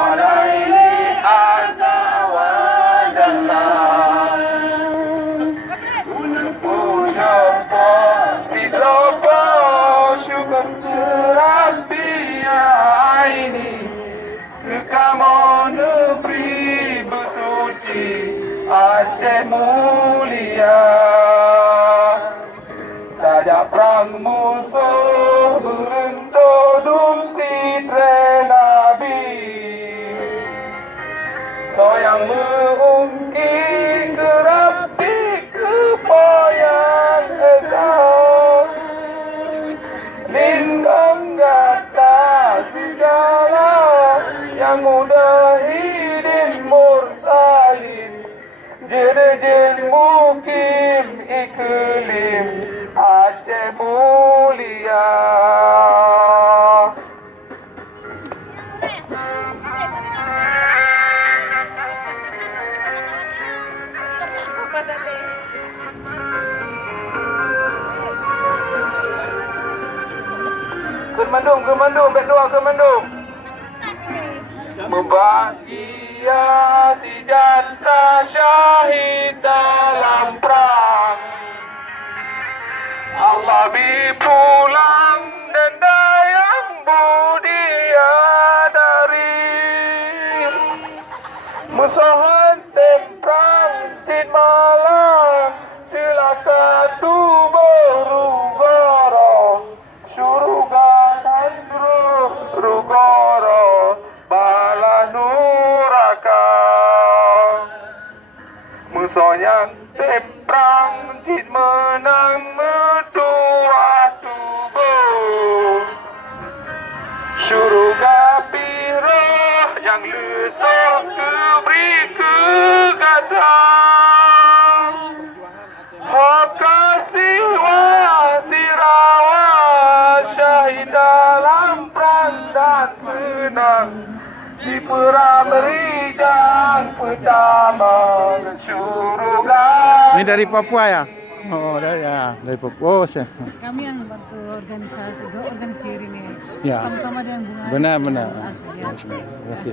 وليل azza wa jalla puja siapa syukur Rabbi ini kamu negeri bersuci Aceh mulia tak ada perang musuh berentudung sidre Nabi soyang mengungkit kerapi kepoyang esau lindung gata segala yang muda hidin mursalin jin mukim iklim Aceh mulia Kemandung, kedua Kemandung. Membahagia senjata syahid dalam perang. Allah pulang dan dayang budia dari musuhan temprang cid malang celaka tubuh rugoro syuruga dan rugoro bala nuraka musuh yang temprang cid menang metua tubuh syuruga biroh yang lusuh keberi kekata Hakasih wasirawa syahid dalam perang dan senang di perang merijang pertama syuruga. Ini dari Papua ya? Oh, dari Papua. Oh, Kami yang bantu organisir ini. Ya. Sama-sama dengan Bunga. Benar. Asli, ya. Terima kasih.